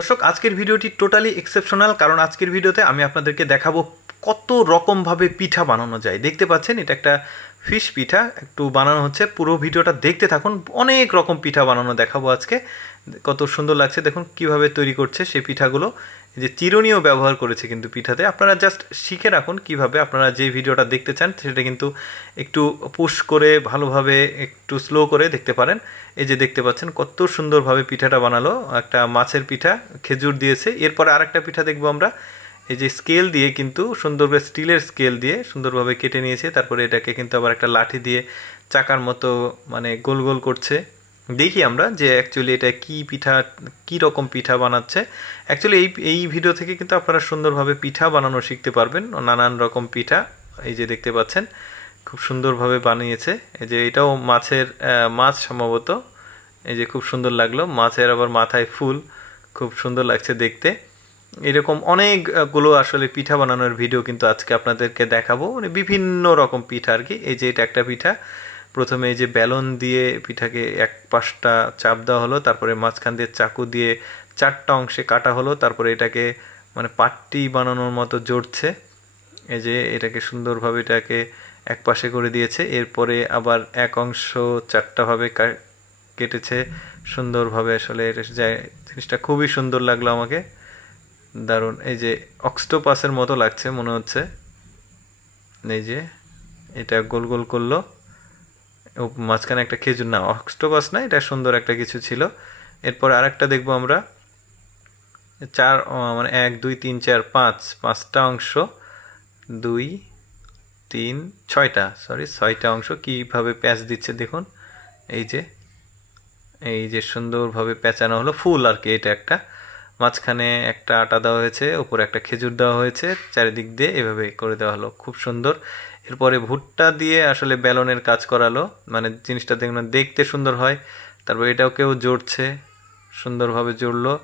দর্শক, আজকের ভিডিওটি টোটালি এক্সেপশনাল, কারণ আজকের ভিডিওতে আমি আপনাদেরকে দেখাবো কত রকমভাবে পিঠা বানানো যায়। দেখতে পাচ্ছেন এটা একটা ফিশ পিঠা একটু বানানো হচ্ছে। পুরো ভিডিওটা দেখতে থাকুন, অনেক রকম পিঠা বানানো দেখাবো আজকে। কত সুন্দর লাগছে দেখুন কিভাবে তৈরি করছে সেই পিঠাগুলো। এই যে চিরুনিও ব্যবহার করেছে কিন্তু পিঠাতে। আপনারা জাস্ট শিখে রাখুন কিভাবে, আপনারা যে ভিডিওটা দেখতে চান সেটা কিন্তু একটু পুশ করে ভালোভাবে একটু স্লো করে দেখতে পারেন। এই যে দেখতে পাচ্ছেন কত সুন্দরভাবে পিঠাটা বানালো, একটা মাছের পিঠা, খেজুর দিয়েছে। এরপরে আরেকটা পিঠা দেখবো আমরা। এই যে স্কেল দিয়ে কিন্তু সুন্দর করে স্টিলের স্কেল দিয়ে সুন্দরভাবে কেটে নিয়েছে। তারপরে এটাকে কিন্তু আবার একটা লাঠি দিয়ে চাকার মতো মানে গোল গোল করছে। দেখি আমরা যে অ্যাকচুয়ালি এটা কি পিঠা, কি রকম পিঠা বানাচ্ছে। অ্যাকচুয়ালি এই ভিডিও থেকে কিন্তু আপনারা সুন্দরভাবে পিঠা বানানো শিখতে পারবেন, নানান রকম পিঠা। এই যে দেখতে পাচ্ছেন খুব সুন্দরভাবে বানিয়েছে। এই যে এটাও মাছ সম্ভবত। এই যে খুব সুন্দর লাগলো, মাছের আবার মাথায় ফুল, খুব সুন্দর লাগছে দেখতে। এরকম অনেকগুলো আসলে পিঠা বানানোর ভিডিও কিন্তু আজকে আপনাদেরকে দেখাবো, মানে বিভিন্ন রকম পিঠা আর কি। এই যে এটা একটা পিঠা, প্রথমে এই যে বেলন দিয়ে পিঠাকে এক পাশটা চাপ দেওয়া হলো, তারপরে মাঝখান দিয়ে চাকু দিয়ে চারটা অংশে কাটা হলো, তারপরে এটাকে মানে পাট্টি বানানোর মতো জড়ছে। এই যে এটাকে সুন্দরভাবে এটাকে এক পাশে করে দিয়েছে। এরপরে আবার এক অংশ চারটাভাবে কেটেছে সুন্দরভাবে। আসলে জিনিসটা খুবই সুন্দর লাগলো আমাকে, দারুণ। এই যে অক্সটোপাসের মতো লাগছে মনে হচ্ছে। এই যে এটা গোল গোল করলো, মাঝখানে একটা খেজুর, না অক্সটোপাস না, এটা সুন্দর একটা কিছু ছিল। এরপর আরেকটা দেখবো আমরা। মানে 1 2 3 4 5, পাঁচটা অংশ, 2 3 ছয়টা অংশ কিভাবে প্যাঁচ দিচ্ছে দেখুন। এই যে সুন্দরভাবে পেঁচানো হলো, ফুল আর কি। এটা একটা মাঝখানে একটা আটা দেওয়া হয়েছে, উপরে একটা খেজুর দেওয়া হয়েছে, চারিদিক দিয়ে এভাবে করে দেওয়া হলো, খুব সুন্দর। এরপরে ভুট্টা দিয়ে আসলে বেলনের কাজ করালো, মানে জিনিসটা দেখতে সুন্দর হয়। তারপর এটাও কেউ জড়ছে, সুন্দরভাবে জড়লো।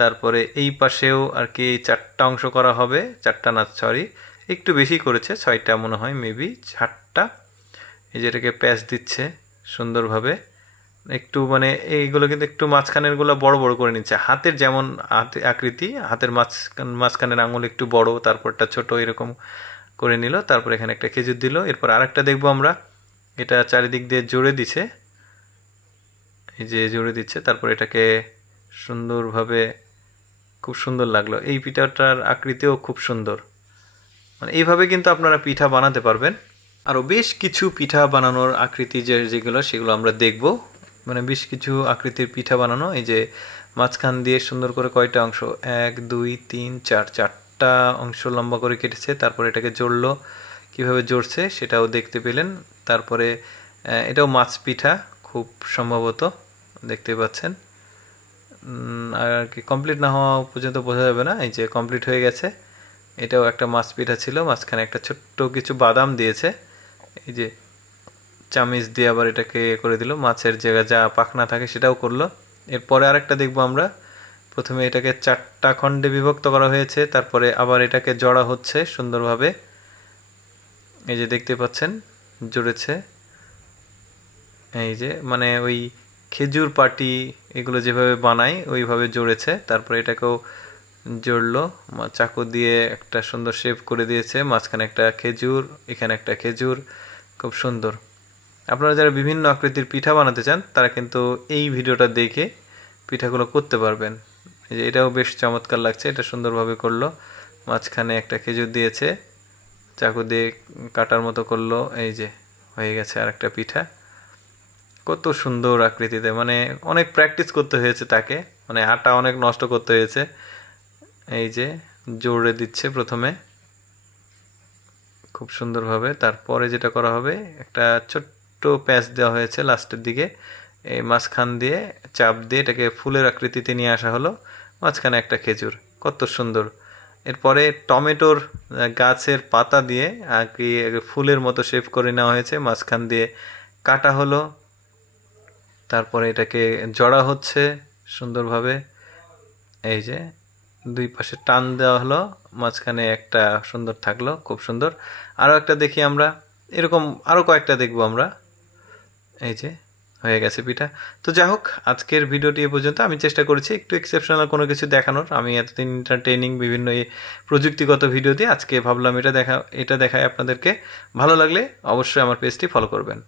তারপরে এই পাশেও আর কি চারটা অংশ করা হবে, চারটা না সরি একটু বেশি করেছে, 6টা মনে হয়, মেবি 8টা। এই যে এটাকে প্যাঁচ দিচ্ছে সুন্দরভাবে। একটু মানে এইগুলো কিন্তু একটু মাঝখানের গুলো বড় বড় করে নিচ্ছে, হাতের যেমন আকৃতি, হাতের মাঝখানের আঙুল একটু বড়, তারপরটা ছোট, এরকম করে নিল। তারপর এখানে একটা খেজুর দিল। এরপর আরেকটা দেখবো আমরা। এটা চারিদিক দিয়ে জুড়ে দিচ্ছে, এই যে জুড়ে দিচ্ছে। তারপর এটাকে সুন্দরভাবে, খুব সুন্দর লাগলো। এই পিঠাটার আকৃতিও খুব সুন্দর। মানে এইভাবে কিন্তু আপনারা পিঠা বানাতে পারবেন। আরও বেশ কিছু পিঠা বানানোর আকৃতি যেগুলো সেগুলো আমরা দেখব। মানে বেশ কিছু আকৃতির পিঠা বানানো। এই যে মাঝখান দিয়ে সুন্দর করে কয়টা অংশ, 1 2 3 4, চারটা অংশ লম্বা করে কেটেছে। তারপরে এটাকে জড়লো, কিভাবে জড়ছে সেটাও দেখতে পেলেন। তারপরে এটাও মাছ পিঠা খুব সম্ভবত, দেখতে পাচ্ছেন। আর কি কমপ্লিট না হওয়া পর্যন্ত বোঝা যাবে না। এই যে কমপ্লিট হয়ে গেছে। এটাও একটা মাছ পিঠা ছিল, মাঝখানে একটা ছোট্ট কিছু বাদাম দিয়েছে। এই যে চামিচ দিয়ে আবার এটাকে করে দিল, মাছের জায়গা যা পাখনা থাকে সেটাও করলো। এরপরে আরেকটা দেখবো আমরা। প্রথমে এটাকে চারটা খণ্ডে বিভক্ত করা হয়েছে, তারপরে আবার এটাকে জড়া হচ্ছে সুন্দরভাবে। এই যে দেখতে পাচ্ছেন জুড়েছে। এই যে মানে ওই খেজুর পাটি এগুলো যেভাবে বানায় ওইভাবে জড়েছে। তারপরে এটাকেও জড়লো, চাকু দিয়ে একটা সুন্দর শেপ করে দিয়েছে। মাঝখানে একটা খেজুর, এখানে একটা খেজুর, খুব সুন্দর। আপনারা যারা বিভিন্ন আকৃতির পিঠা বানাতে চান তারা কিন্তু এই ভিডিওটা দেখে পিঠাগুলো করতে পারবেন। এই যে এটাও বেশ চমৎকার লাগছে, এটা সুন্দরভাবে করলো। মাঝখানে একটা খেজুর দিয়েছে, চাকু দিয়ে কাটার মতো করলো। এই যে হয়ে গেছে আর একটা পিঠা, কত সুন্দর আকৃতিতে। মানে অনেক প্র্যাকটিস করতে হয়েছে তাকে, মানে আটা অনেক নষ্ট করতে হয়েছে। এই যে জোরে দিচ্ছে প্রথমে খুব সুন্দরভাবে। তারপরে যেটা করা হবে, একটা ছোট্ট প্যাঁচ দেওয়া হয়েছে লাস্টের দিকে, এই মাঝখান দিয়ে চাপ দিয়ে এটাকে ফুলের আকৃতিতে নিয়ে আসা হলো। মাঝখানে একটা খেজুর, কত সুন্দর। এরপরে টমেটোর গাছের পাতা দিয়ে আর কি ফুলের মতো শেপ করে নেওয়া হয়েছে, মাঝখান দিয়ে কাটা হলো। তারপরে এটাকে জড়া হচ্ছে সুন্দরভাবে। এই যে দুই পাশে টান দেওয়া হলো, মাঝখানে একটা সুন্দর থাকলো, খুব সুন্দর। আরও একটা দেখি আমরা, এরকম আরও কয়েকটা দেখবো আমরা। এই যে হয়ে গেছে পিঠা। তো যাই হোক, আজকের ভিডিওটি এ পর্যন্ত। আমি চেষ্টা করেছি একটু এক্সেপশনাল কোনো কিছু দেখানোর। আমি এতদিন এন্টারটেইনিং বিভিন্ন এই প্রযুক্তিগত ভিডিও দিয়ে আজকে ভাবলাম এটা দেখাই আপনাদেরকে। ভালো লাগলে অবশ্যই আমার পেজটি ফলো করবেন।